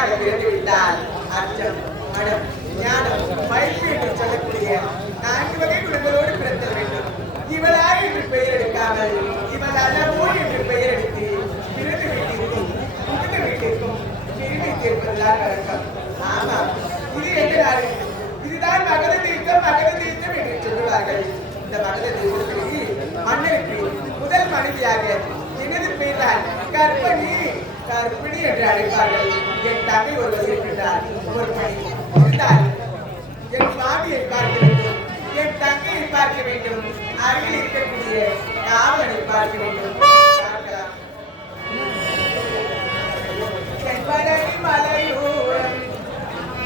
பெண்ணாக பிறந்து விட்டால் அச்சம், மனம், ஞானம், மகிழ்ச்சி என்று சொல்லக்கூடிய 4 வகை குணங்களோடு பிறந்த வேண்டும். இவளாய் என்று பெயர் எடுக்காமல் இவள் அளவோ என்று பெயர் எடுத்து பிறந்து வீட்டிற்கும் புகுந்த வீட்டிற்கும் திரும்பி தீர்ப்பதுதான் வழக்கம். ஆமாம், இது எந்த நாடு? இதுதான் மகத தீர்த்தம், மகத தீர்த்தம் என்று சொல்லுவார்கள். இந்த மகத தீர்த்தத்தில் மன்னருக்கு முதல் மனைவியாக எனது பெயர்தான் கற்பணி கற்பிணி என்று அழைப்பார்கள். என் தங்கை ஒருவர் இருக்கின்றார், ஒரு பணி இருந்தால் என் சுவாமியை பார்க்க வேண்டும், என் தங்கையை பார்க்க வேண்டும், அருகில் இருக்கக்கூடிய காவலை பார்க்க வேண்டும். பார்க்கலாம். செம்படை மலையோரம்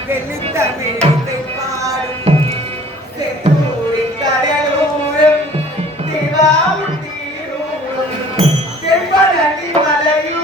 வெள்ளித்தமிழை பாடும் செந்தூரின் கடலோரம் திவாவும் தீரோரம் செம்படை மலையூர்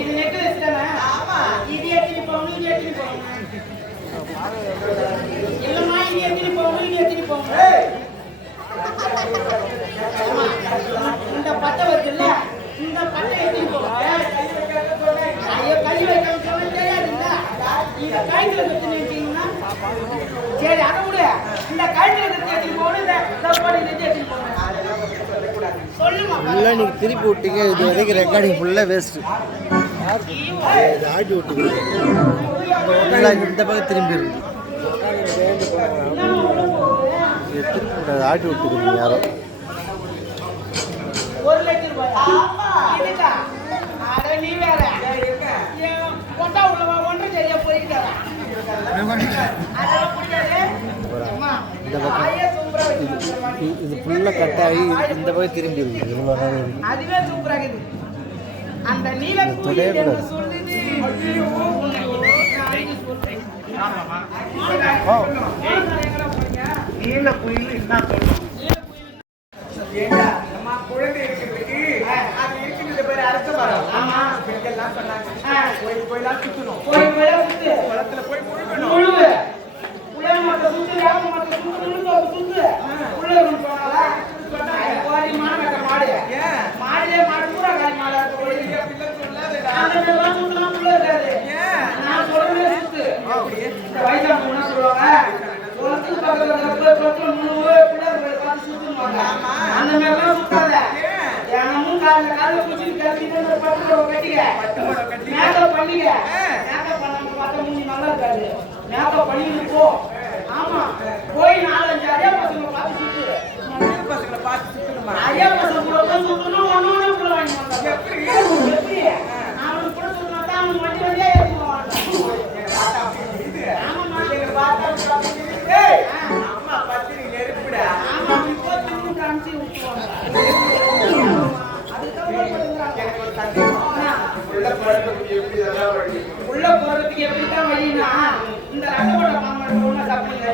இது நெக்லஸ் தானே? ஆமா. இது எத்தனை பவுன்? இது எத்தனை பவுன்? இல்லம்மா, இது எத்தனை பவுன்? இது எத்தனை பவுன்? இந்த பட்டை வருதுல்ல, இந்த பட்டை எத்தனை பவுன்? ஐயோ, கை வைக்க சொல்ல தெரியாதுங்க. இந்த கழுத்துல கத்து நினைச்சீங்கன்னா சரி, அதை விடு. இந்த கழுத்துல கத்து எத்தனை பவுன்? இந்த தப்பாடி நெஞ்சு எத்தனை பவுன்? சொல்லுமா. ஃபுல்லாக நீங்கள் திருப்பி விட்டீங்க. இது வரைக்கும் ரெக்கார்டிங் ஃபுல்லாக வேஸ்ட்டு. இது ஆட்டி விட்டுங்க. ஃபுல்லாக இந்த பக்கம் திரும்பி இருக்கு. திருப்பி ஆட்டி விட்டுக்கிறீங்க யாரோ. 1 லட்சம் ரூபாய் இதுக்கா? அட நீ வேற கொண்டா உள்ளவா ஒன்றை சரியா போயிருக்காரா? அதெல்லாம் புரியாது. இந்த பக்கம் இது ஃபுல்லாக கட்டாகி இந்த பக்கம் திரும்பி இருக்கு. இவ்வளோ நேரம் இருக்கு. அதுவே சூப்பராக இருக்குது. அந்த நீல புலி என்ன சொல்லுது? நீல புயல் என்ன சொல்லும்? ஏண்டா நம்ம குழந்தை இருக்கிறதுக்கு அது இருக்கிறது பேர் அரச மரம். ஆமா, பெண்கள்லாம் சொன்னாங்க கோயில் கோயிலா சுத்தணும், கோயில் கோயிலா சுத்து, குளத்துல போய் முழுகணும். முழுகு புள்ள மட்டும் சுத்து, வேப்ப மட்டும் சுத்து, முழுக்க சுத்து. புள்ள போனாலா கோழி மாடு மாடு மாடிலே மாடு பூரா காலி மாடா இருக்கு. பிள்ளை சொல்லாதடா, அந்த மாதிரி சுத்தலாம் புள்ள இருக்காது. நான் சொல்றதே சுத்து. இந்த வயசான என்ன சொல்லுவாங்க, குளத்துக்கு பக்கத்துல குளத்துல முழுவு பிள்ளை பார்த்து சுத்துவாங்க. அந்த மாதிரிலாம் சுத்தாத. தினமும் காலைல குச்சி கட்டிட்டு பட்டு கட்டிக்க, மேக்கப் பண்ணிக்க. மேக்கப் பண்ணாம பார்த்தா மூஞ்சி நல்லா இருக்காது. மேக்கப் பண்ணிட்டு போ. ஆமா, போய் 4-5 அரியா பசங்களை பார்த்து சுத்து. பசங்களை பார்த்து சுத்தணுமா? அரியா பசங்க கூட போய் சுத்தணும். ஒன்னு கூட வாங்கி வந்தாங்க. எப்படி அவனுக்கு கூட சுத்தினா தான் அவன் வண்டி வண்டியா ஏற்றிக்குவான். ஆமாம்மா, அம்மா பத்திரி நெருப்புடா. ஆமா, இப்போ திரும்ப காமிச்சு விட்டுருவாங்க. எனக்கு ஒரு சந்தேகம். உள்ள போறதுக்கு எப்படி இதெல்லாம் வழி? உள்ள போறதுக்கு எப்படித்தான் வழின்னா, இந்த ரசப்பட மாமன் ஒண்ணு சாப்பிடுங்க.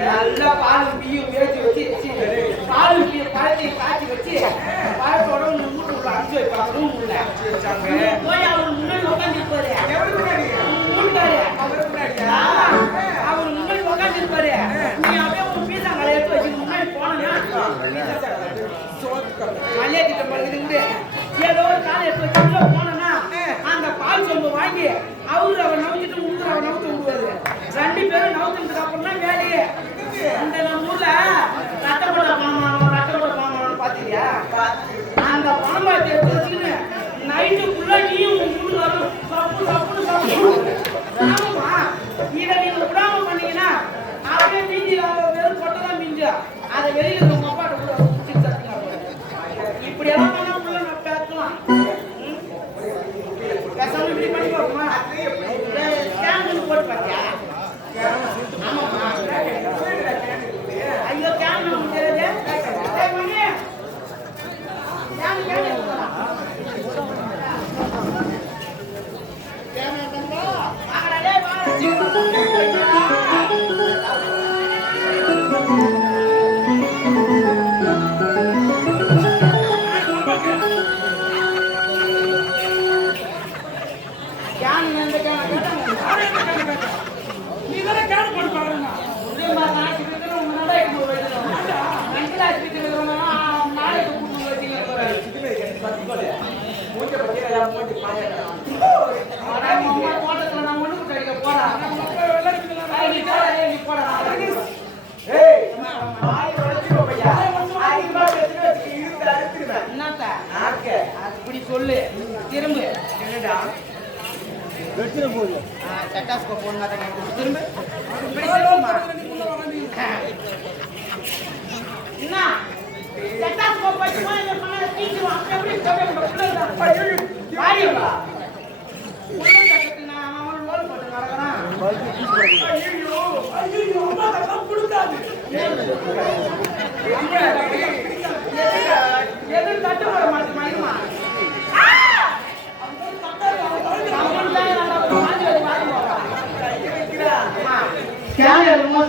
நல்லா பால் பியும் வேச்சு வச்சு பால் பிய பழத்தை காய்ச்சி வச்சு பழத்தோட மூட்டு உள்ள அடிச்சு வைப்பாங்க. ரூம் உள்ள போய் அவர் முன்னாடி உட்காந்துருப்பாரு. அவர் முன்னாடி உட்காந்துருப்பாரு. நீ அப்படியே ஒரு பீசா கடை எடுத்து வச்சு முன்னாடி போனா மல்லிகை கிட்ட படுக்குது. ஏதோ ஒரு காலை எடுத்து வச்சு போனா அந்த பால் சொம்பு வாங்கி அவரு அவர் நவுச்சிட்டு முழுக்க அவர் நவுத்து விடுவாரு. 2 பேரும் நவுத்துறதுக்கு அப்புறம் தான் வேலையே. இந்த நம்ம ஊர்ல ரத்தப்பட்ட பாமானம் பாத்தீங்களா? அந்த பாம்பாத்தி எடுத்து வச்சுன்னு நைட்டுக்குள்ள நீயும் முழு வரும் சப்பு சப்புன்னு சாப்பிடுவாங்க. ஆமா, இதை நீங்க விடாம பண்ணீங்கன்னா அப்படியே மீஞ்சி வெறும் கொட்டை தான் மிஞ்சு. அதை வெளியில உங்க அப்பாட்ட கூட குடிச்சு தட்டுங்க. இப்படி எல்லாம் பண்ணா உள்ள நான் பேசலாம். பேசாம இப்படி பண்ணி பார்ப்போமா? ஸ்கேன் போட்டு பார்த்தியா? ஆமாம்மா. ஐயோ, கேன் நமக்கு தெரியாது. மணி சொல்லு திரும்ப என்னடா செட்டாஸ்கோப் போடுங்க. திரும்ப என்ன செட்டாஸ்கோப் வச்சு எது தட்டு போட மாட்டேமா?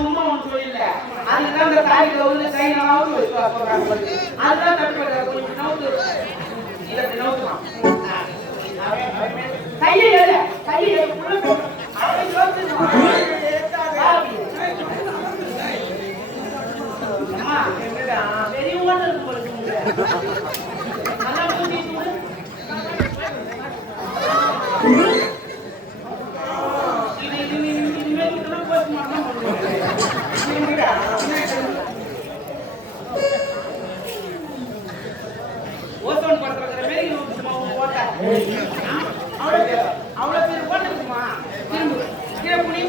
சும்மா ஒன்று சொல்லல. அதுதான் அந்த காய் கவுல கை நல்லா அவுத்து வச்சுக்கோ போறாங்க அதுதான் தட்டுப்பட கொஞ்சம் நவுத்து இத நவுத்துமா கையை எடு உள்ள போ அவளை யோசிச்சு அம்மா என்னடா பெரியவங்க இருக்கு போல நல்லா மூடிட்டு விடு ஓசோன் பண்ற மாதிரி போட்டா அவ்வளவு பேர் போட்டுக்குமா திரும்ப கீழே புடி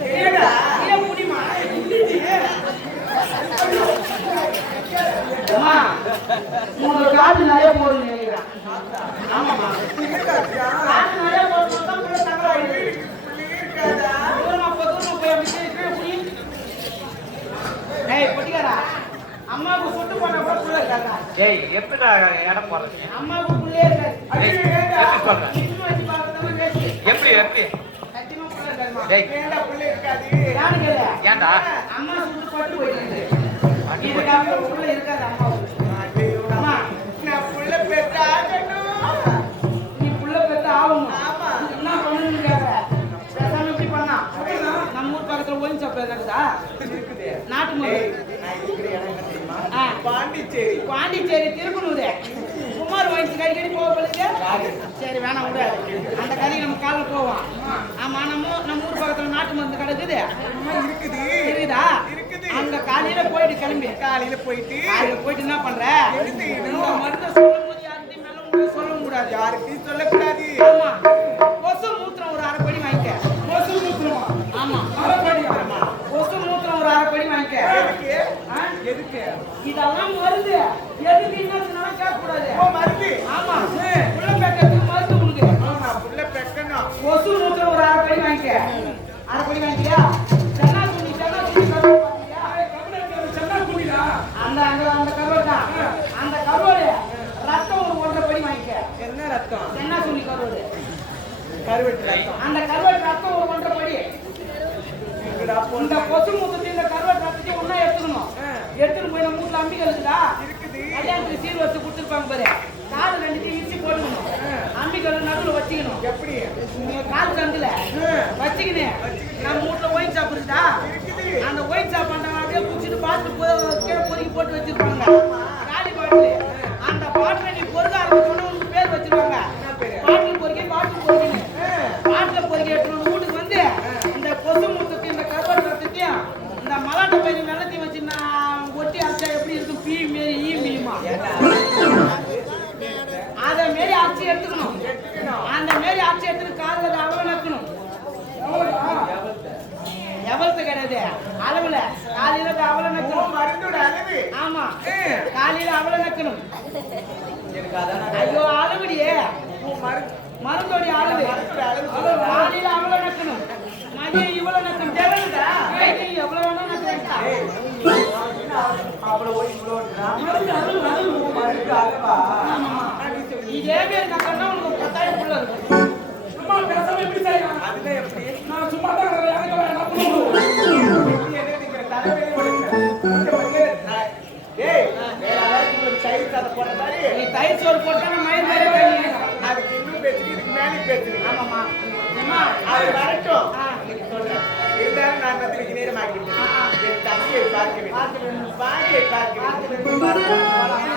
கீழே புடிமா அம்மா உங்களுக்கு காது நிறைய போடுங்க நினைக்கிறேன் ஆமாம்மா காது நிறைய போடுறது தான் புள்ள தகவல் தூரமா போய் அப்படி கீழே புடி ஏய் பொட்டிக்காரா அம்மாவுக்கு சுட்டு போனா கூட புள்ள இருக்காதா ஏய் எப்படா இடம் போறது அம்மாவுக்கு புள்ளே இருக்காது எப்படி சத்தியமா புள்ள இருக்காதுமா டேய் ஏன்டா புள்ள இருக்காது யாரு கேளு ஏன்டா அம்மா சுட்டு பட்டு போயிட்டு இதுக்காக புள்ள இருக்காது அம்மாவுக்கு அம்மா நான் புள்ள பெத்தாகணும் நீ புள்ள பெத்த ஆகணும் ஆமா என்ன பண்ணணும்னு கேட்க பேசாம எப்படி பண்ணா நம்ம ஊர் பக்கத்துல ஒயின் சாப்பிட இருக்குதா நாட்டு மருந்து பாண்டிச்சேரி திருப்பனூர் குமார் வயசுக்கு அடிக்கடி போக போலுங்க சரி வேணாம் விட அந்த கதைக்கு நம்ம காலில் போவோம் ஆமா நம்ம ஊர் பக்கத்துல நாட்டு மருந்து கிடக்குது இருக்குதா அந்த காலையில போயிட்டு என்ன பண்ற இந்த மருந்தை சொல்லும் போது யார்கிட்டையும் மேல சொல்லவும் கூடாது யாருக்கும் சொல்லக்கூடாது ஆமா கொசு மூத்திரம் ஒரு அரைப்படி வாங்கிக்க கொசு மூத்திரமா ஆமா அரைப்படி கொசு மூத்திரம் ஒரு அரைப்படி வாங்கிக்க எதுக்கு இதெல்லாம் மருந்து எதுக்கு என்ன கேட்க கூடாது மருந்து ஆமா புள்ள பெக்கிறதுக்கு மருந்து உனக்கு நான் புள்ள பெக்கணும் கொசு மூத்திரம் ஒரு அரைப்படி வாங்கிக்க அரைப்படி வாங்கிக்கியா சென்னா துணி கருவாடு பாத்தியா அந்த கருவாடு தான் அந்த கருவாடு ரத்தம் ஒரு 1.5 படி வாங்கிக்க என்ன ரத்தம் சென்னா துணி கருவாடு ரத்தம் அந்த கருவாடு ரத்தம் ஒரு 1.5 படி இந்த கொசு மூத்தத்தை இந்த கருவாடு ரத்தத்தையும் ஒன்னா எடுத்துக்கணும் எடுத்துட்டு போய் நம்ம வீட்டுல அம்பிகள் இருக்குதா கல்யாணத்துக்கு சீர் வச்சு கொடுத்துருப்பாங்க பாரு காது 2 இடிச்சு போட்டுக்கணும் அம்பிகள் நடுவில் வச்சுக்கணும் எப்படி கால் சந்தில வச்சுக்கினு நம்ம வீட்டுல ஒயின் சாப் இருக்குதா அந்த ஒயின் சாப் பண்றாங்க அப்படியே குடிச்சிட்டு பாட்டு கீழே பொறுக்கி போட்டு வச்சிருப்பாங்க காலி பாட்டில் அந்த பாட்டில் நீ பொறுக்க ஆரம்பிச்சோன்னா உனக்கு பேர் வச்சிருவாங்க பாட்டில் பொறுக்கின்னு பாட்டில் பொறுக்கி எடுத்துட்டு வீட்டுக்கு வந்து இந்த கொசு மூத்தத்தையும் இந்த கருவாடு ரத்தத்தையும் இந்த மலாட்டை பயிர் வெள்ளத்தையும் வச்சு நான் ஒட்டி அரைச்சா எப்படி இருக்கும் பீ மாரி ஈ மீமா அதை மாரி அரைச்சி எடுத்துக்கணும் அந்த மாரி அரைச்சி எடுத்துட்டு காலில் அளவு நக்கணும் எவ்வளவு கிடையாது அளவுல காலையில அவளை நக்கணும் மருந்தோட அளவு ஆமா காலையில அவளை நக்கணும் ஐயோ அளவுடியே மருந்தோடைய அளவு காலையில அவளை நக்கணும் மதியம் இவ்வளவு நக்கணும் எவ்வளவு வேணா நக்கணும் இதே பேரு நக்கணும்னா உனக்கு 10,000 புள்ள இருக்கும் சும்மா பேசாம எப்படி செய்யலாம் அதுதான் எப்படி நான் சும்மா தான் நீ தயிர் சோறு போட்டா மயில் வேற அதுக்கு இன்னும் பேசுறீங்க இதுக்கு மேலே பேசுறீங்க ஆமாமா அம்மா அது வரட்டும் சொல்றேன் இருந்தாலும் நான் வந்து நேரம் ஆகிட்டேன் என் தம்பியை பார்க்க வேண்டும் பாடியை பார்க்க வேண்டும்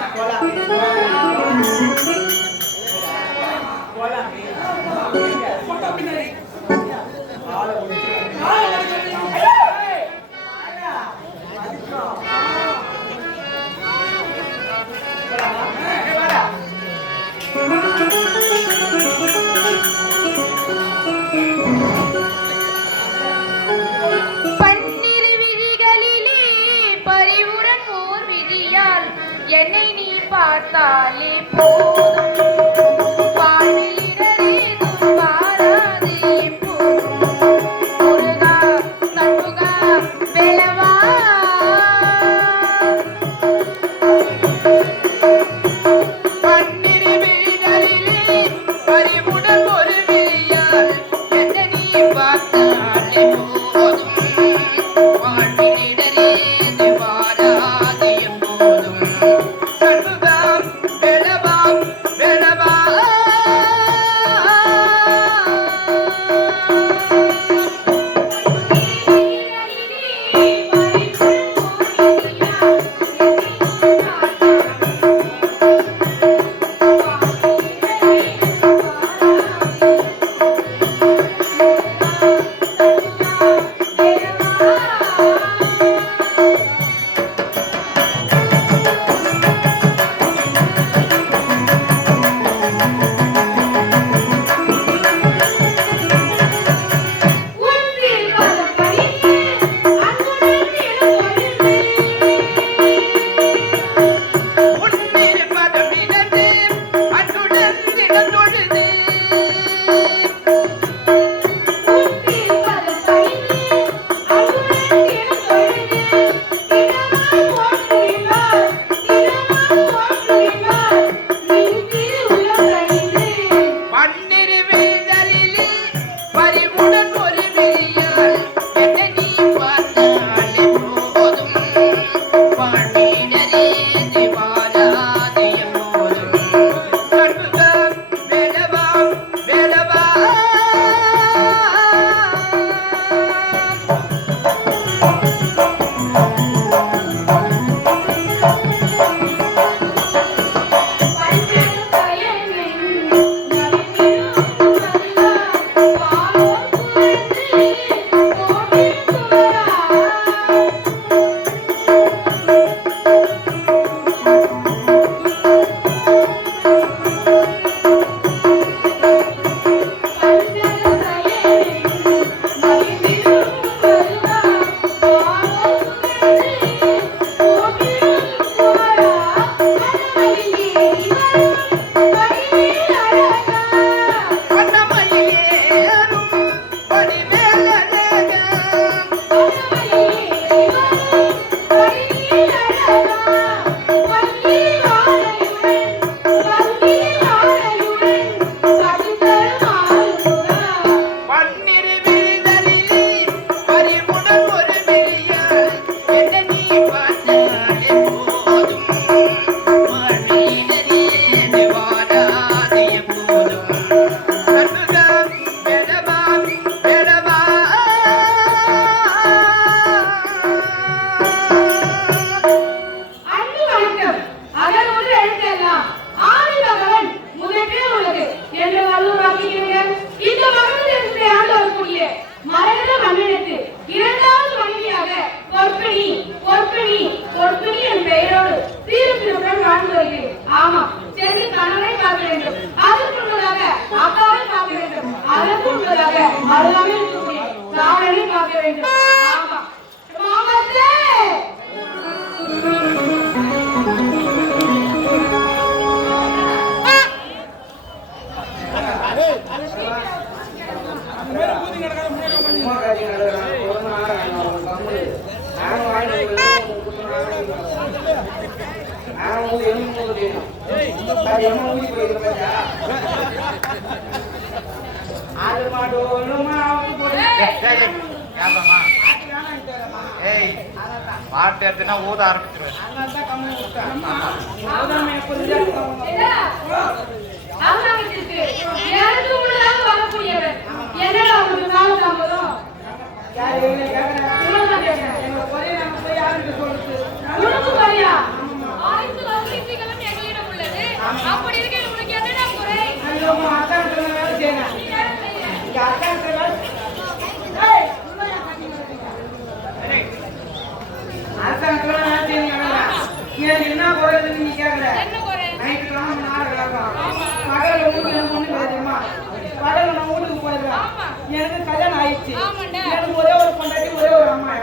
என்னை நீ பார்த்தாலே போதும் வாழ்விடரே துன்பாராதே போதும் முருகா சண்முகா வேலவா பன்னிரு விழிகளிலே பறிவுடன் ஒரு விழியால் என்னை நீ பார்த்தாலே போதும் வாழ்விடரே துன்பாராதே ஆமா சரி கணவனை பார்க்க வேண்டும் அதற்கு முன்னதாக அப்பாவை பார்க்க வேண்டும் அதற்கு முன்னதாக அருளாமே இருக்கக்கூடிய ராவணனை பார்க்க வேண்டும் ஆமா மாமத்தே பாட்டு எடுத்துனா ஊத ஆரம்பிச்சிருவேன். என்னடா உங்களுக்கு நாள் தாமதம் உனக்கு வரியா ஆய்ந்து வசதிகளும் எங்களிடம் உள்ளது அப்படி இருக்க உனக்கு என்னடா குறை என்ன குறைன்னு நீ கேக்குற என்ன குறை நைட்டுலாம் பகல் ஒண்ணு தெரியுமா பகல் நான் வீட்டுக்கு போயிடுறேன் எனக்கு கல்யாணம் ஆயிடுச்சு எனக்கு ஒரே ஒரு பொண்டாட்டி ஒரே ஒரு அம்மா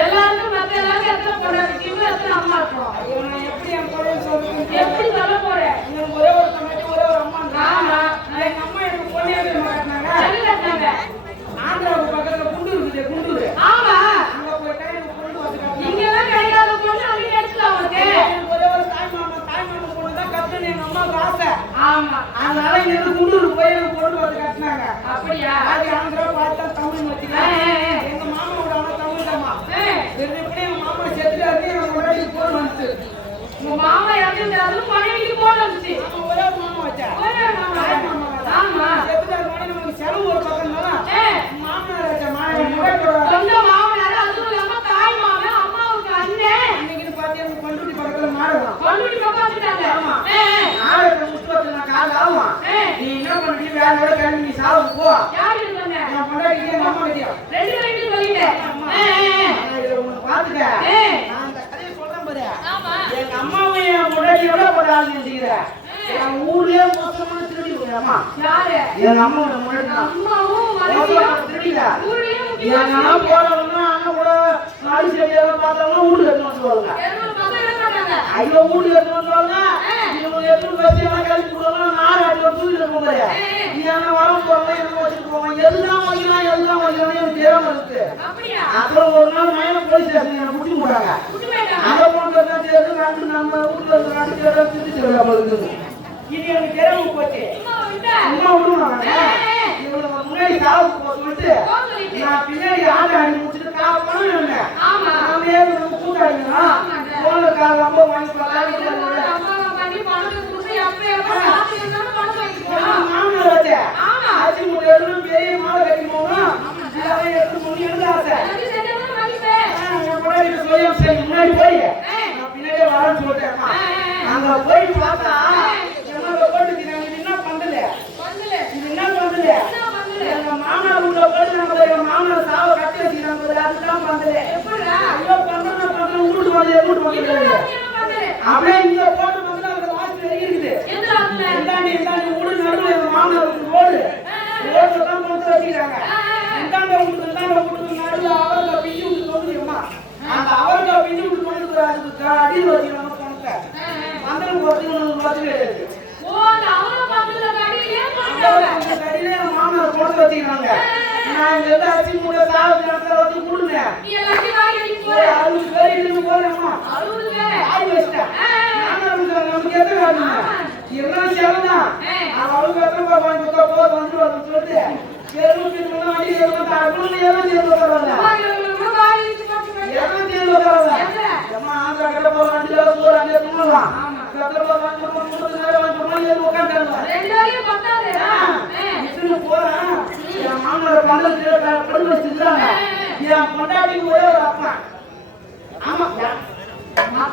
எல்லாருக்கும் மத்த எல்லாரும் எத்தனை பொண்டாட்டி எத்தனை அம்மா இருக்கும் நான் எப்படி என் குறைய சொல்றேன் எப்படி சொல்ல போறேன் எனக்கு ஒரே ஒரு பொண்டாட்டி ஒரே ஒரு அம்மா ஆமா எங்க அம்மா எனக்கு பொண்ணே மாட்டாங்க சரி கட்டாங்க ஆந்திராவுக்கு பக்கத்துல குண்டூர் இருக்குது குண்டூர் ஆமா அங்க போயிட்டா எனக்கு பொண்ணு வந்துட்டாங்க இங்கெல்லாம் கிடைக்காத பொண்ணு அவங்க எடுத்துக்கலாம் உனக்கு எனக்கு ஒரே ஒரு தாய் மாமா பொண்ணு தான் கத்துன்னு எங்க அம்மாவுக்கு ஆசை ஆமா அதனால எனக்கு குண்டூர் போய் எனக்கு பொண்ணு வந்து கட்டினாங்க அப்படியா அது ஆந்திரா பார்த்தா தமிழ் வச்சுக்க எங்க மாமாவோட அம்மா தமிழ் தாமா எப்படி எங்க மாமா செத்துட்டாரு எங்க முன்னாடி போன் வந்துச்சு உங்க மாமா இறந்துட்டாரு மனைவிக்கு போன் வந்துச்சு ஒரே ஒரு மாமா வச்சா ஒரே மாமா ஆமா செத்துட்டாரு மனைவி நமக்கு செலவு ஒரு பக்கம் மாமனார் வச்சா மாமனார் சொந்த மாமனார் அதுவும் இல்லாம தாய் மாமன் அம்மாவுக்கு அண்ணன் இன்னைக்கு பார்த்து எனக்கு பண்ருட்டி பக்கத்துல மாறுதான் கொண்டுட்டு பக்கம் வந்துட்டாங்க ஆமா ஆளுக்கு முத்துவத்துல நான் கால் ஆகும் நீ என்ன பண்ணி வேலையோட கிளம்பி நீ சாவுக்கு போ யாரு சொன்ன நான் பொண்டாட்டி எங்க அம்மா வச்சியா ரெண்டு சொல்லிட்டேன் பாத்துக்க நான் இந்த கதையை சொல்றேன் பாரு ஆமா எங்க அம்மாவும் என் பொண்டாட்டியோட ஒரு ஆள் நினைக்கிறேன் என் ஊர்லயே மொத்தமான திருடி அம்மா யாரு எங்க அம்மாவோட முன்னாடி அம்மாவும் மனைவியும் திருடிங்க ஊர்லயே எங்க அண்ணா போறவங்க அண்ணன் கூட நாடு செடியெல்லாம் பார்த்தவங்க வீட்டுக்கு எடுத்து வந்துருவாங்க எவ்வளவு பக்கம் இருக்காங்க ஐயோ வீட்டுக்கு எடுத்து வந்துருவாங்க இவங்க எடுத்து வச்சு எல்லாம் கழிச்சு போடுவாங்க நாடு ஆட்டி ஒரு தூக்கிட்டு போகுது நீ அண்ணன் வரம் போவாங்க என்ன வச்சுட்டு போவாங்க எதுதான் வைக்கிறான் எனக்கு தெரியாம இருக்கு அப்படியா அப்புறம் ஒரு நாள் மயில போலீஸ் ஸ்டேஷன் என்ன குட்டி போட்டாங்க அந்த பொண்ணு நம்ம வீட்டுல இருந்து நடத்தி திருச்சி இது எனக்கு தெரியாம போச்சு சும்மா விடுவாங்க இவங்க முன்னாடி சாவுக்கு போக சொல்லிட்டு நான் பின்னாடி ஆண்டு ஆடி முடிச்சுட்டு பணம் ஆமா நாம ஏன் கூட்டாடிங்களா போன கால ரொம்ப வாங்கி மாமனார் வச்சேன் ஆட்சி மூணு எடுத்து பெரிய மாலை கட்டி போகணும் எல்லாரும் எடுத்து முன்னி எடுத்து ஆசை முன்னாடி போய் நான் பின்னாடியே வரேன்னு சொல்லிட்டேன் அங்க போயிட்டு பார்த்தா என்னோட போட்டு என்ன பண்ணல இது என்ன பண்ணல எங்க மாமனார் உள்ள போட்டு நம்ம எங்க மாமனார் சாவ கட்டி வச்சுக்கிறாங்க அதுதான் பண்ணல ஐயோ பண்றேன் வீட்டு வந்து அப்படியே இங்க போட்டு வந்து அந்த வாசல் இருக்குது இந்தாண்டி வீடு நடுவில் எங்க மாமனார் ரோடு தான் கொண்டு வச்சுக்கிறாங்க இந்தாண்ட வீட்டுக்கு நடுவில் அவருக்கு பிஞ்சு விட்டு வந்து அந்த அவருக்கு பிஞ்சு விட்டு கொண்டு அடியில் வச்சுக்கிறாங்க பணத்தை மந்திரம் போட்டு கிடையாது கடியில என் மாமனார் கொண்டு வச்சுக்கிறாங்க நான் இங்க இருந்து அரிசி மூட சாவு நேரத்தில் வச்சு கொடுங்க 60 பேர் இருந்து போறேம்மா ஆய் வச்சிட்டேன் நமக்கு எத்தனை வாங்க எல்லாம் செலவுதான் அவளுக்கு எத்தனை வாங்கி போது வந்து சொல்லிட்டு எல்லாம் ஆந்திரா கட்ட போற ஒரே ஒரு அப்பா ஆமா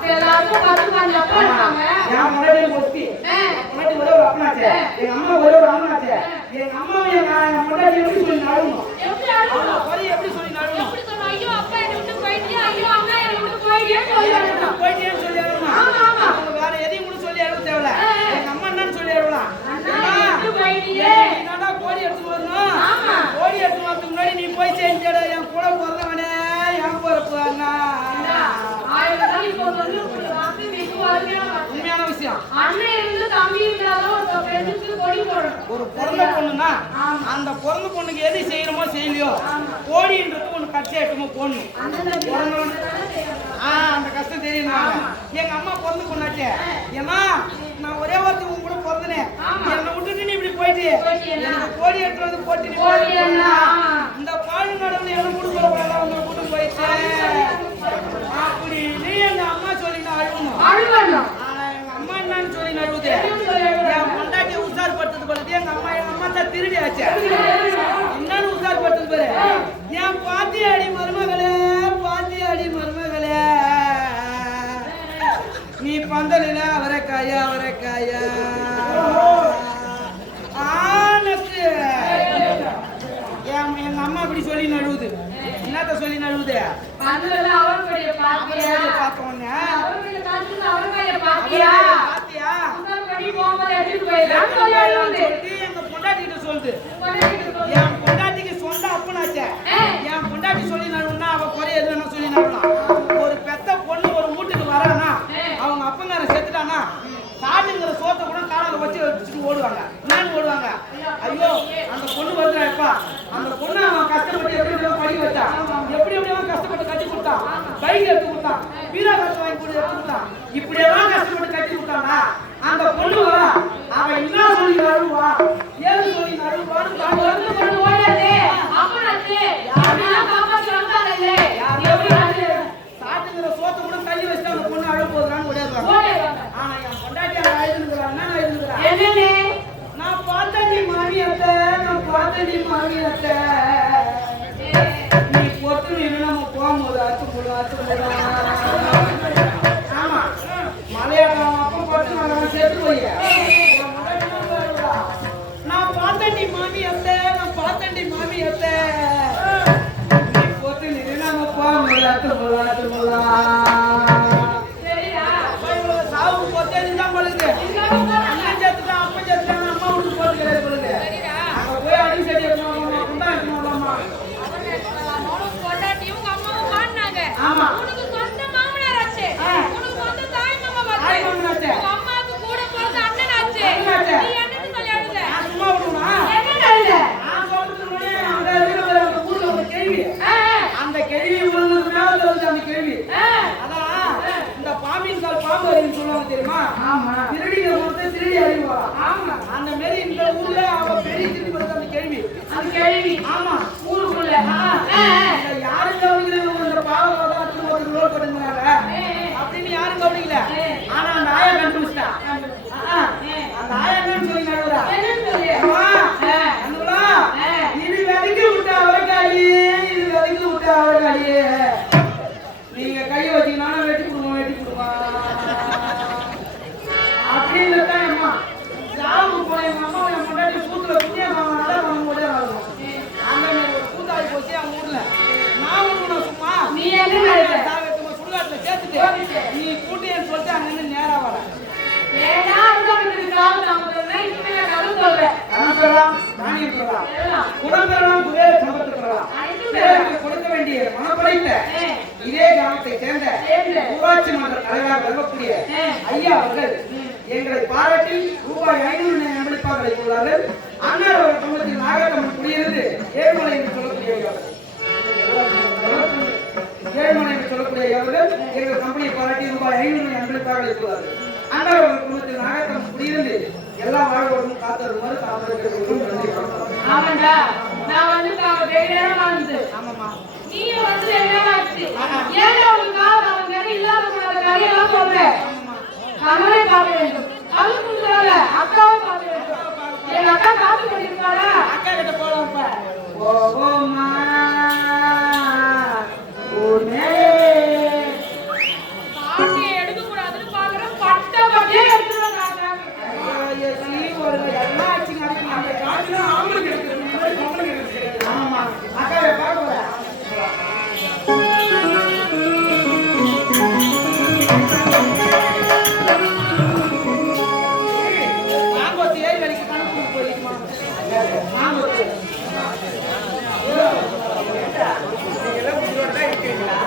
எல்லாருக்கும் என் முன்னாடி ஒத்தி முன்னாடி ஒரே ஒரு அப்பனாச்சே எங்க அம்மா ஒரே ஒரு அம்மாச்சே எங்க அம்மா என் முன்னாடி எப்படி சொல்லி நடணும் எப்படி சொல்லி நடணும் போயிட்டேன்னு சொல்லி உண்மையான விஷயம். அண்ணன் இருந்து தம்பி இருந்தாலும் ஒரு பெண்ணுக்கு கொடி போடணும். ஒரு பிறந்த பொண்ணுன்னா அந்த பிறந்த பொண்ணுக்கு எது செய்யணுமோ செய்யலையோ கோடின்றது ஒண்ணு கட்சியாட்டுமோ போடணும். அந்த கஷ்டம் தெரியும். எங்க அம்மா பிறந்து கொண்டாச்சே, ஏமா நான் ஒரே வார்த்தை உன் கூட பிறந்தனேன், என்னை விட்டுட்டு நீ இப்படி போயிட்டு எனக்கு கோடி எடுத்து வந்து போட்டு இந்த பாடு நடந்து என்ன கொடுக்க உங்களை கூட்டு போயிட்டு அப்படின்னு எங்க அம்மா சொல்லி நான் அழுவணும். எங்க அம்மா என்னன்னு சொல்லி நழுவுது, என் பொண்டாட்டியை உசார் படுத்தது படுத்து எங்க அம்மா தான் திருடி ஆச்சு. என்னன்னு உசார் படுத்தது பாரு, என் பாத்தி அடி மருமகளே, பாத்தி அடி மருமகளே, நீ பந்தலில அவரைக்காயா அவரைக்காயா எங்க அம்மா அப்படி சொல்லி நழுவுது. என்னத்த சொல்லி நழுவுது, எங்க பொண்டாட்டிகிட்ட சொல்லுது. என் பொண்டாட்டிக்கு சொந்த அப்பனாச்ச, என் பொண்டாட்டி சொல்லி நழுவுனா அவ குறைய எதுனா சொல்லி நழுவலாம். ஒரு பெத்த பொண்ணு ஒரு வீட்டுக்கு வரானா அவங்க அப்பங்கார செத்துட்டானா காட்டுங்கிற சோத்தை கூட காலால வச்சுட்டு ஓடுவாங்க. என்னன்னு ஓடுவாங்க, ஐயோ அந்த பொண்ணு வருதுப்பா, அந்த பொண்ணு அவன் கஷ்டப்பட்டு எப்படி படிக்க வச்சான், எப்படி எப்படியெல்லாம் கஷ்டப்பட்டு கட்டி கொடுத்தான், பைக் எடுத்து கொடுத்தான், வீரா காசு வாங்கி கொடுத்து எடுத்து கொடுத்தான், இப்படியெல்லாம் கஷ்டப்பட்டு கட்டி கொடுத்தானா அந்த பொண்ணு வரா, அவன் என்ன சொல்லி நழுவா, ஏது சொல்லி நழுவான்னு சாட்டுங்கிற சோத்தை கூட தள்ளி வச்சுட்டு அந்த பொண்ணு அழுவ போதுறான்னு ஓடிடுவாங்க. ஆனா என் பொண்டாட்டி அழுதுங்கிறான், என்ன அழுதுங்கிறான், நான் பார்த்தேன் நீ மாமியத்தை, நான் பார்த்தேன் நீ மாமியத்தை, நீ பொட்டு நின்று நம்ம போகும்போது அச்சு போடும். ஆமா மலையாளம் அப்ப பொட்டு நான் சேர்த்து போய் நான் பார்த்தேன் நீ மாமியத்தை, நான் பார்த்தேன் நீ மாமியத்தை, நீ பொட்டு நின்று நம்ம போகும்போது அச்சு போடும். சாவு பொத்தே தான் பழுது, அண்ணன் சேர்த்துட்டான் அப்ப சேர்த்துட்டான் அம்மா விட்டு போட்டு கிடையாது பழுது. அங்க போய் அடி செடி உண்டாக்கணும்மா. ஆமா உனக்கு சொந்த மாமனார் ஆச்சு, உனக்கு சொந்த தாய் மாமா ஆச்சு, அம்மாக்கு கூட பிறந்த அண்ணன் ஆச்சு. நீ என்னன்னு சொல்லி அழுத? நான் சும்மா விடுமா, என்ன அழுத? நான் சொல்றதுக்கு அந்த இருக்கிற அந்த ஊர்ல ஒரு கேள்வி, அந்த கேள்வி உங்களுக்கு மேல வருது. அந்த கேள்வி அதான் இந்த பாம்பின் கால் பாம்பு அறிவுன்னு சொல்லுவாங்க தெரியுமா, திருடிங்க மொத்தம் திருடி அறிவா. ஆமா அந்த மாதிரி இந்த ஊர்ல அவ பெரிய திருடி வருது அந்த கேள்வி. அந்த கேள்வி ஆமா ஊருக்குள்ள யாரும் கவனிக்கல, இந்த பாவம் ஒரு ரோல் பண்ணுறாங்க அப்படின்னு யாரும் கவனிக்கல. ஆனா அந்த ஆயா கண்டுபிடிச்சா, அந்த ஆயா என்னன்னு சொல்லி நடுறா, இது விதைக்கு விட்ட அவரைக்காயே, இது விதைக்கு விட்ட அவரைக்காயே, நீங்க கையை வச்சீங்கன்னா வெட்டி கொடுமா வெட்டி கொடுமா அப்படின்னு தான் அம்மா சாவுக்கு போன எங்க அம்மா என் முன்னாடி சூத்துல புண்ணிய வாங்கினால அவங்க கூட வரணும். அந்த மாதிரி ஒரு கூத்தாடி போச்சு அவங்க ஊர்ல. நான் ஒண்ணு சும்மா நீ என்ன சுடுகாட்டுல சேர்த்துட்டு நீ கூட்டியன்னு சொல்லிட்டு அங்க இருந்து நேரா வர கொடுக்க வேண்டிய மனப்படைத்த இதே கிராமத்தை சேர்ந்த ஊராட்சி மன்ற தலைவராக விரும்பக்கூடிய ஐயா அவர்கள் எங்களை பாராட்டி ரூபாய் 500 நம்பிப்பாக அளித்துள்ளார்கள். அன்னார் அவர் சமூகத்தில் நாகத்தம்மன் குடியிருந்து ஏழுமலை என்று சொல்லக்கூடிய ஏழுமலை என்று சொல்லக்கூடிய அவர்கள் எங்கள் கம்பெனியை பாராட்டி ரூபாய் 500 நம்பிப்பாக அளித்துள்ளார்கள். அன்னார் அவர் குடும்பத்தில் நாகத்தம்மன் குடியிருந்து எல்லா வாழ்வோடும் காத்தருமாறு ஆமாண்டா நான் வந்து ஆமாமா நீ வந்து என்னவாச்சு ஏன் உனக்கு அவங்க இல்லாத கதையெல்லாம் சொல்றேன். கணவனை பார்க்க வேண்டும், அதுக்கு சொல்ல அக்காவை பார்க்க வேண்டும். என் அக்கா காசு பண்ணிருக்காளா? அக்கா கிட்ட போலாம்ப்பா. போவோமா காசு எடுக்க கூடாதுன்னு பாக்குறேன், பட்ட பட்டியே எடுத்துருவாங்க. எல்லாம் ஆச்சுங்க. ஆமா அக்காவை பார்க்க இருக்கீங்களா?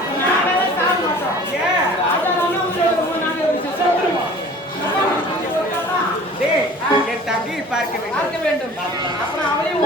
பார்க்க வேண்டும். அப்புறம் அவளையும்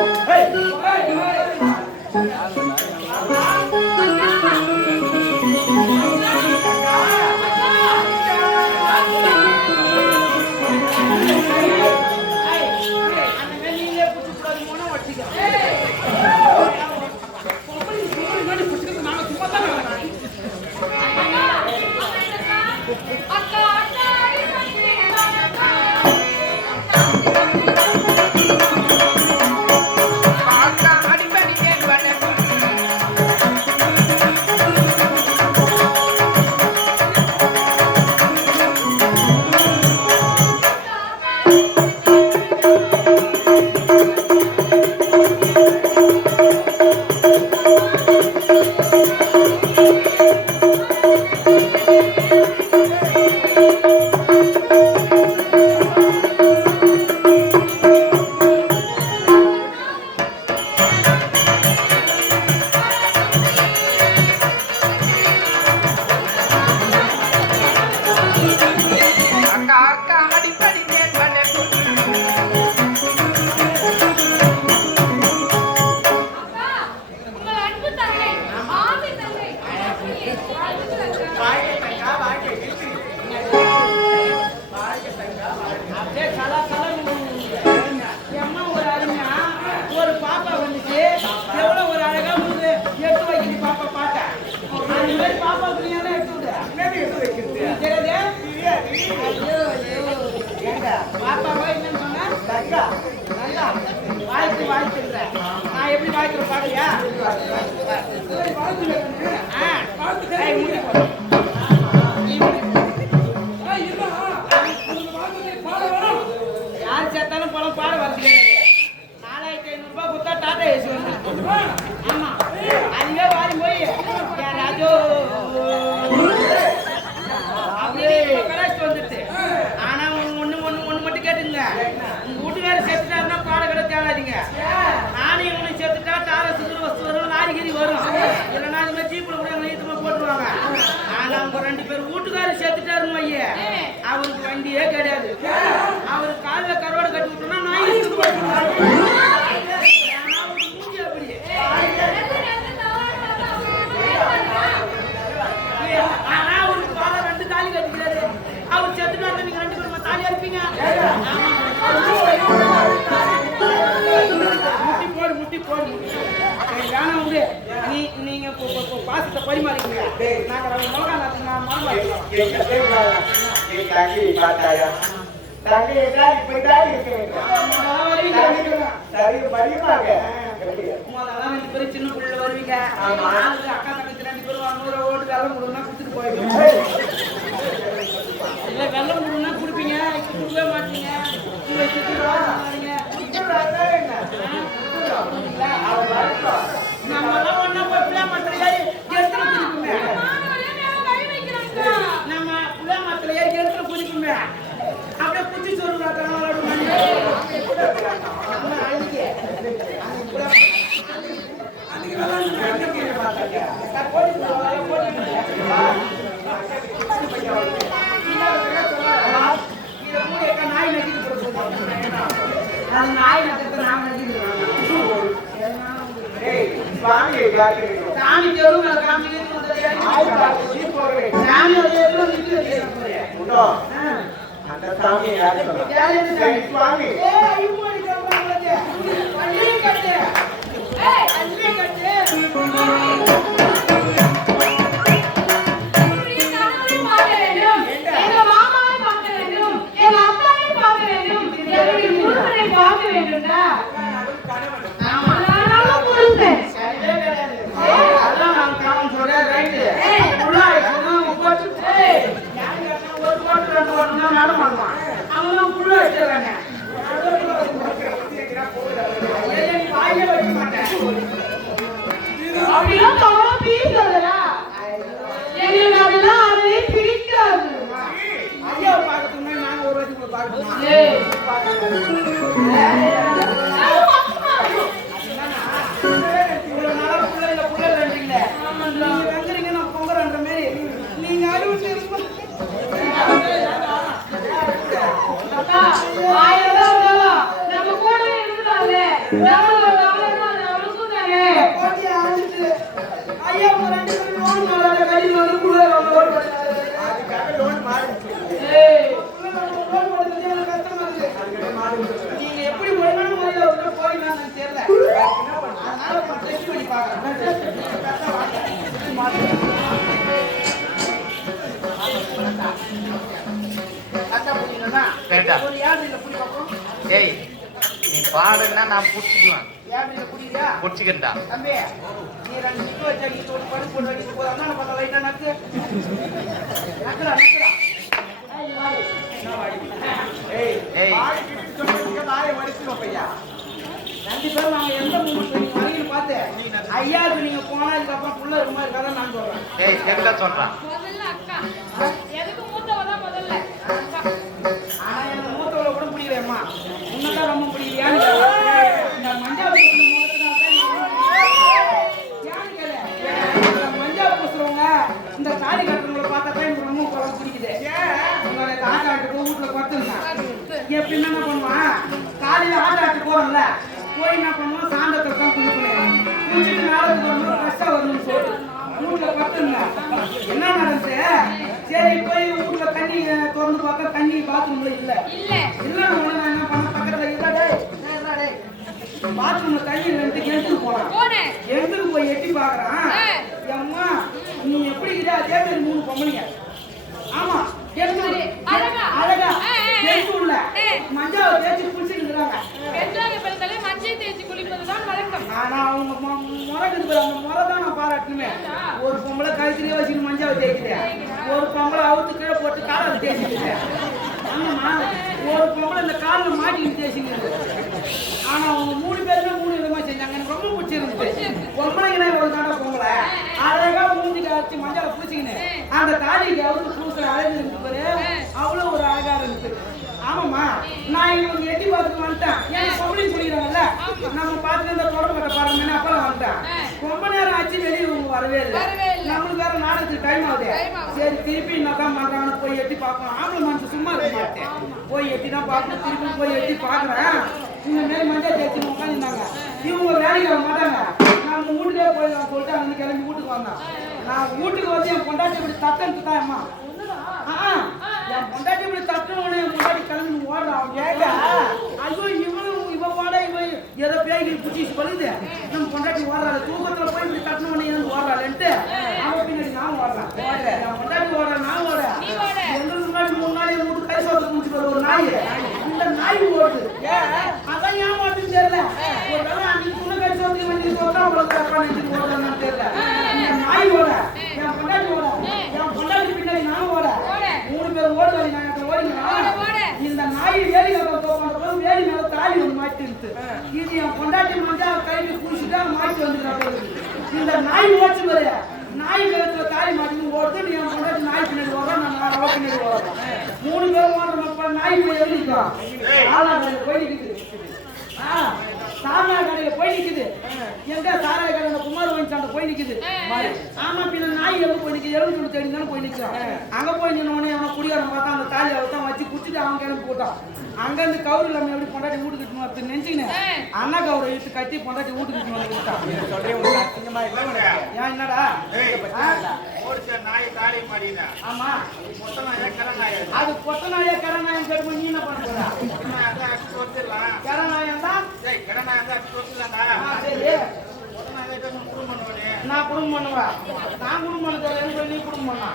நான் எப்படி வாய்க்கிறேன் பாக்கலையா? யார் சேர்த்தாலும் பணம் பாட வரது 4500 ரூபாய் கொடுத்தா டாடா ஏசி வந்து. ஆமா அதுவே வாரி போய் ராஜோ அப்படியே கலாச்சி வந்துடுச்சு. ஆனா ஒண்ணு மட்டும் கேட்டுங்க, உங்க வீட்டுக்கார சேர்த்துட்டாருன்னா பாட கடை தேடாதீங்க. நானும் இவனையும் சேர்த்துட்டா தார சுந்தர வஸ்து வரும், லாரிகிரி வரும், இல்லைன்னா அது மாதிரி ஜீப்ல கூட நீட்டமா போட்டுருவாங்க. ஆனா அவங்க 2 பேர் வீட்டுக்காரர் சேர்த்துட்டாருன்னு வைய, அவருக்கு வண்டியே கிடையாது. அவரு காலில் கருவாடு கட்டி விட்டோம்னா நான் மூஞ்சி அப்படி. ஆனா அவருக்கு பால 2 தாலி கட்டிக்கிறாரு. அவர் செத்துட்டாரு, நீங்க 2 பேரும் தாலியா இருப்பீங்க. முட்டி போடு வேணாம் உண்டு. நீங்க பாசத்தை பரிமாறிக்கீங்க. நாங்க மிளகா சின்ன பிள்ளை வருவீங்க. அக்கா தங்கச்சி 2 பேரும் 100 ஓட்டு வெள்ளம் கொடுன்னா குடுத்துட்டு போயிடுங்க. இல்ல வெள்ளம் கொடுன்னா குடுப்பீங்க, குடுக்கவே மாட்டீங்க. நம்மளாம் ஒன்னா போய் புள்ள மாத்திரையா எடுத்துல குடிக்குமே. நம்ம புள்ள மாத்திரையா எடுத்துல குடிக்குமே. அப்படியே குச்சி சொல்லுறாங்க. நாய் நகரத்தை நாம சாமி தெருவுல காமி சாமி அந்த சாமி சுவாமி நம்ம கேட்டா ஒரு யாருல புடி பாப்போம். ஏய் நீ பாடுன்னா நான் புடிச்சுக்குவேன். யாருல புடியா? புடிச்சுக்கிட்டா தம்பி நீ ரெண்டு நிக்க வச்சா நீ தோடி படு போடு அடி போற அண்ணா பார்த்தா லைட்டா நக்கு. நக்குடா. ஏய் வாடி. நான் வாடி. ஏய் வாடி கிட்ட சொல்றீங்க வாயை வடிச்சுக்கோ பையா. ரெண்டு பேரும் நாங்க எந்த மூமெண்ட் நீங்க வரீங்கன்னு பார்த்தேன். ஐயாவுக்கு நீங்க போனதுக்கு அப்புறம் புள்ள இருக்க மாதிரி கதை நான் சொல்றேன். ஏய் கேட்கல சொல்றான். முதல்ல அக்கா எதுக்கு மூத்தவ தான் முதல்ல அக்கா. ஆனா எனக்கு மூத்தவளை கூட பிடிக்கலையம்மா. உன்னதான் ரொம்ப பிடிக்கலையான்னு கேட்டேன். இந்த மஞ்சாவை பூசின மஞ்சாவை பூசுறவங்க இந்த தாலி கட்டுறவங்களை பார்த்தா தான் எனக்கு ரொம்ப குழம்பு பிடிக்குது. உங்களை ஆட்ட ஆட்டு வீட்டுல பார்த்துருந்தேன். எப்படி என்ன பண்ணுவான், காலையில ஆட்ட ஆட்டு போறோம்ல, போய் என்ன பண்ணுவோம், சாயந்தரத்துல தான் குளிக்கணும். குளிச்சுட்டு நாளைக்கு வரணும், ஃப்ரெஷ்ஷா வரணும்னு சொல்லிட்டு வீட்டுல பார்த்துருந்தேன். என்ன நடந்துச்சு, சரி போய் வீட்டுல தண்ணி திறந்து பார்க்க தண்ணி பாத்ரூம்ல இல்ல. நான் என்ன பண்ண, பக்கத்துல பாத்ரூம்ல தண்ணி ரெண்டு எடுத்துட்டு போனேன். எடுத்துட்டு போய் எட்டி பாக்குறான். அம்மா நீ எப்படி இதே அதே மாதிரி 3 பொம்பளைங்க. ஆமா அழகா உள்ள மஞ்சாவை தேய்ச்சி குளிச்சுக்கிறாங்க. மஞ்சள் தேய்ச்சி குளிப்பதுதான் வழக்கம். ஆனா அவங்க முறைக்குது, அந்த முறை தான் நான் பாராட்டணுமே. ஒரு பொம்பளை கழுத்துலயே வச்சுட்டு மஞ்சாவை தேய்க்குது, ஒரு பொம்பளை அவுத்து கீழே போட்டு காலை தேய்ச்சிக்கிது. ஆமாம்மா, ஒரு பொம்பளை இந்த காலில் மாட்டிக்கிட்டு தேய்ச்சிக்கிறது. ஆனா அவங்க 3 பேருமே 3 விதமா செஞ்சாங்க. எனக்கு ரொம்ப பிடிச்சிருந்துச்சு. பொம்பளைங்கன்னா ஒரு தாண்டா பொம்பளை அழகா மூஞ்சிக்கு அரைச்சி மஞ்சாவை பூச்சிக்கின்னு அந்த தாலிக்கு அவுத்து பூசுற அழகு இருக்கு பாரு, அவ்வளவு ஒரு அழகா இருந்துச்சு. ஆமாம்மா, நான் இவங்க எட்டி பார்த்துட்டு வந்துட்டேன். ஏன்னா பொம்பளை குடிக்கிறாங்கல்ல, நம்ம பார்த்துட்டு இந்த தொடர்பு கட்ட பாருங்கன்னு அப்பெல்லாம் வந்துட்டேன். ரொம்ப நேரம் ஆச்சு, வெளியே இவங்க வரவே இல்லை. நம்மளுக்கு வேற நாடகத்துக்கு டைம் ஆகுது. சரி திருப்பி என்னதான் பண்றாங்கன்னு போய் எட்டி பார்க்கணும். ஆம்பளை மனசு சும்மா இருக்க மாட்டேன். போய் எட்டி தான் பார்க்கணும். திருப்பி போய் எட்டி பார்க்குறேன். இந்த மாரி மஞ்சள் தேய்ச்சி உட்காந்துருந்தாங்க. இவங்க வேலைக்கு வர மாட்டாங்க. நம்ம வீட்டுக்கே போயிடலாம் சொல்லிட்டு அங்கே கிளம்பி வீட்டுக்கு வந்தான். நான் வீட்டுக்கு வந்து என் பொண்டாட்டி இப்படி தட்டுன்னு தான் அம்மா. என் பொண்டாட்டி இப்படி தட்டுன்னு என் பொண்டாட்டி கிளம்பி ஓடுறான். அவன் கேட்க, ஐயோ இவன் வாட இவன் ஏதோ பேய்க்கு பிடிச்சி பழுது, நம்ம பொண்டாட்டி ஓடுறாள், தூக்கத்துல போய் இப்படி தட்டணும் ஏன் ஓடுறாள்ன்ட்டு அவன் பின்னாடி நான் ஓடுறேன். என் பொண்டாட்டி ஓடுறேன், நான் ஓடுறேன். எங்களுக்கு முன்னாடி 3 நாள் என் வீட்டு கை சோதனை முடிச்சுட்டு வர ஒரு நாய், இந்த நாய் ஓடுது. அதான் ஏன் மாட்டுன்னு தெரியல. ஒரு வேலை அன்னைக்கு துணை கை சோதனை வந்து சொல்றா உங்களுக்கு அப்பா நினைச்சு ஓடுறான்னு தெரியல. இந்த நாய் ஓட, என் பொண்டாட்டி ஓட, என் பொண்டாட்டி பின்னாடி நான் ஓட, 3 பேர் ஓடுவாங்க. நான் ஓடிங்க. இந்த நாய் வேலி பண்றப்போ வேலி மேல தாலி ஒன்று மாட்டி இருக்கு. இது என் பொண்டாட்டி மஞ்சா கையில குடிச்சுட்டா மாட்டி வந்துடுறாங்க. இந்த நாய் ஓச்சு வரைய நாய் கழுத்துல தாலி மாட்டி ஓடுது. நீ என் பொண்டாட்டி நாய் பின்னாடி ஓடுறா, நான் அவ பின்னாடி ஓடுறேன். 3 பேரும் ஓடுறப்ப நாய் எழுதிக்கலாம். போய் நிக்குது. சாராய கடையில போய் நிக்குது. எங்க சாராய கடையில குமார் வாங்கிச்சாண்ட போய் நிக்குது. ஆமா, பின்ன நாய் எங்க போய் நிக்குது, எழுந்து தேடி தானே போய் நிற்கிறான். அங்க போய் நின்னோடனே அவனை குடியாரம் பார்த்தா அந்த தாலி அவத்தான் வச்சு குடிச்சிட்டு அவன் கிளம்பி போட்டான். அங்க இருந்து கவுரு இல்லாம எப்படி பொண்டாட்டி வீட்டுக்கிட்டு நினைச்சுன்னு அண்ணா கவுரை இழுத்து கட்டி பொண்டாட்டி வீட்டுக்கிட்டு வந்து விட்டான். ஏன் என்னடா ஆமா அது பொட்ட நாயா கரநாயம் கேட்டு நீ என்ன பண்ண போற? கரநாயம் தான் நான் குடும்பம் பண்ணுவேன். நான் குடும்பம் பண்ண நீ குடும்பம் பண்ணா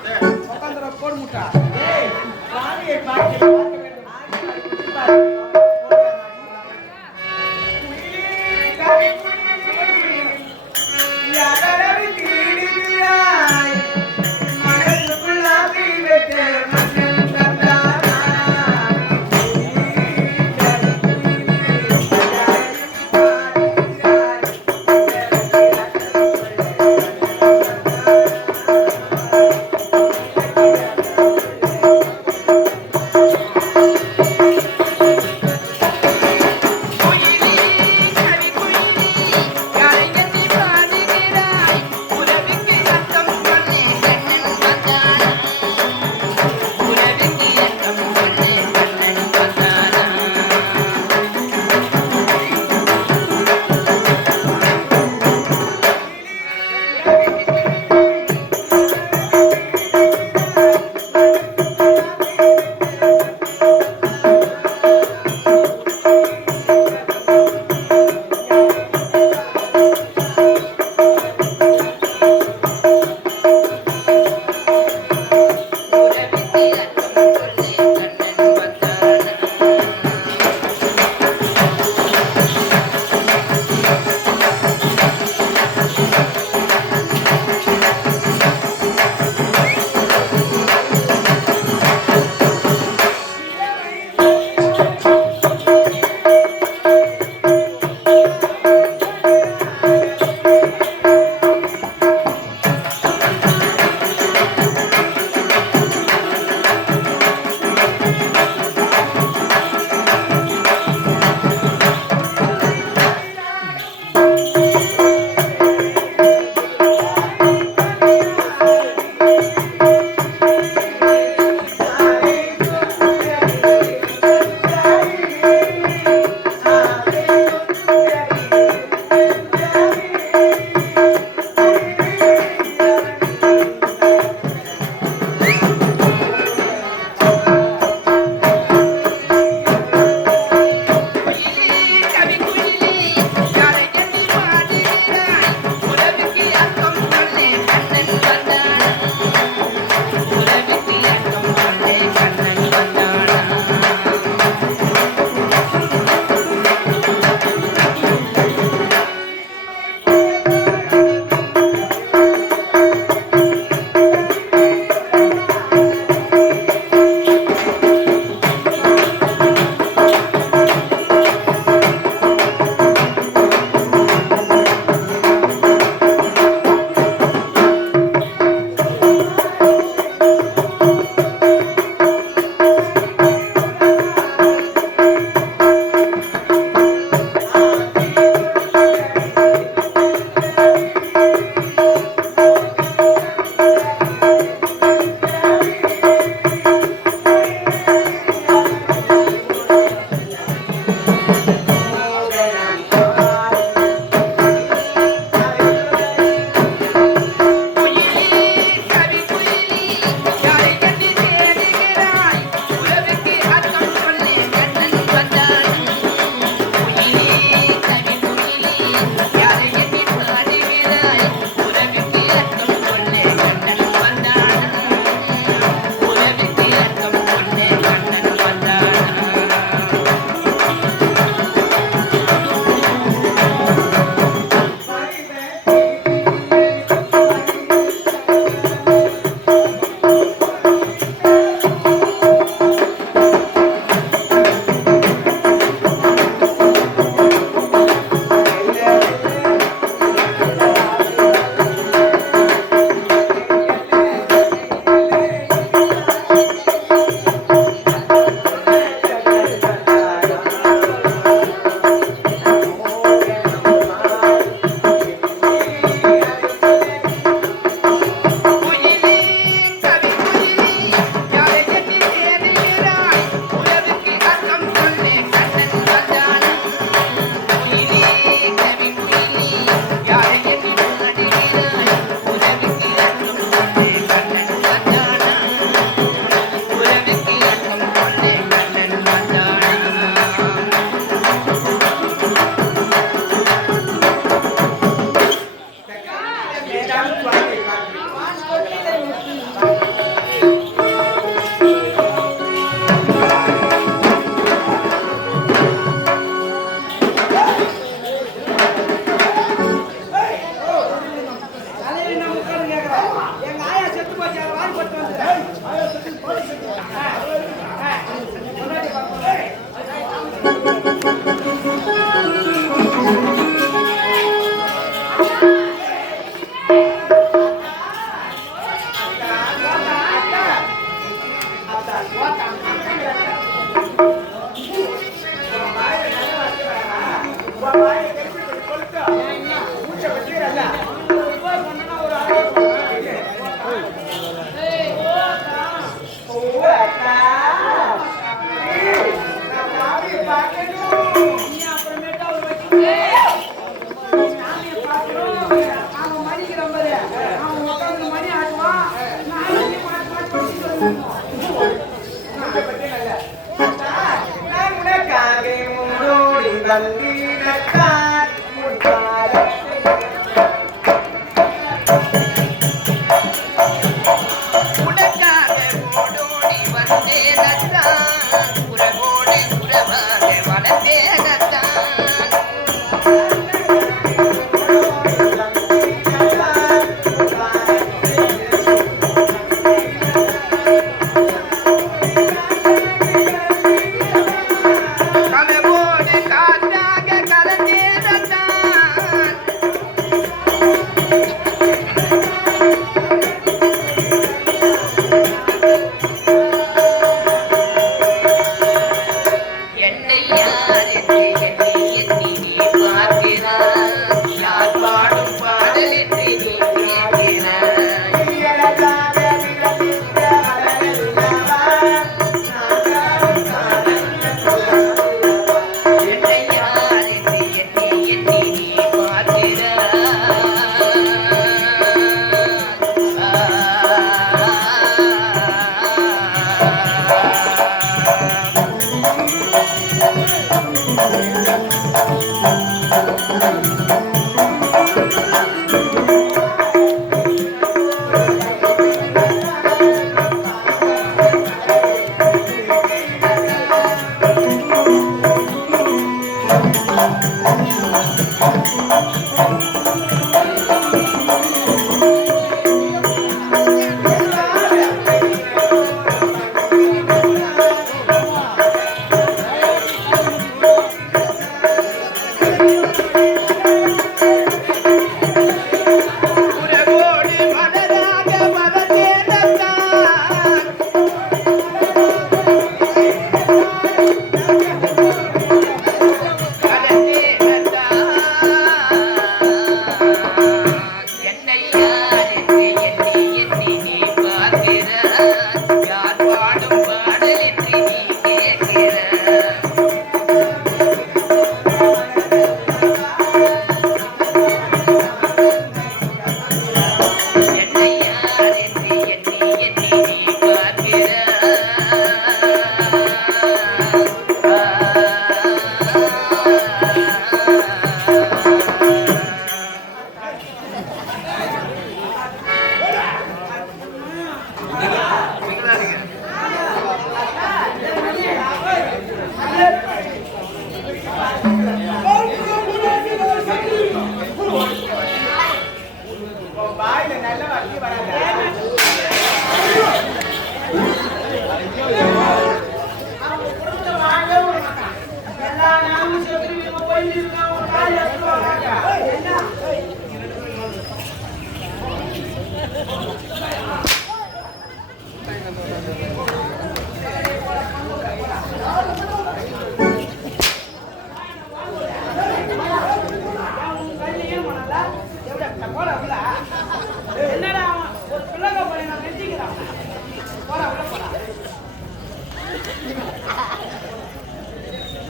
உட்காந்துற போடு முட்டா.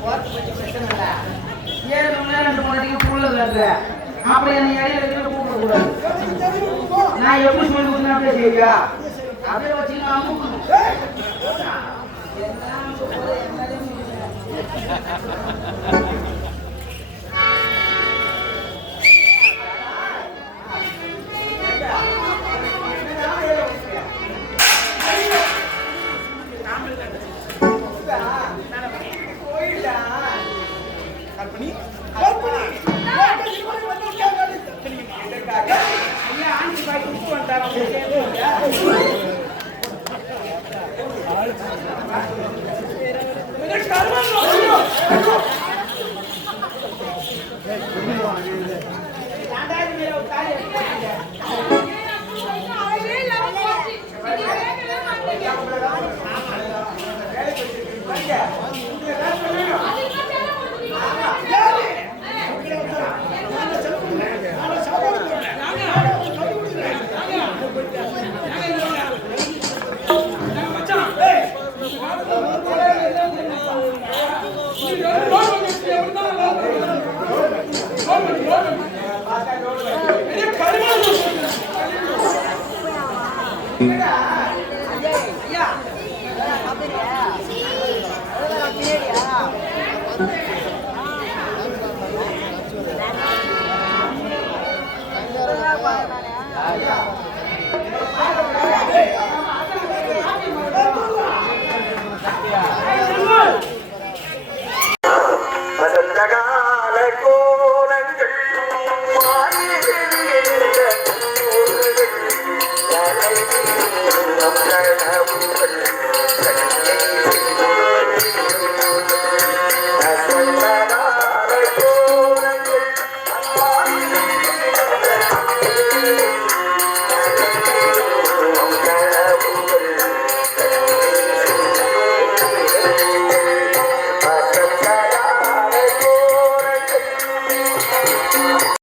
போறது பத்தி பிரச்சனை இல்ல 7 மணி நேரம் 2 மணி நேரம் புள்ள இருக்கு அப்ப என்ன இடையில இடையில கூப்பிட கூடாது நான் எப்படி சொல்லி கொடுத்தேன் அப்படியே செய்வியா அப்படியே வச்சு நான் அமுக்கணும்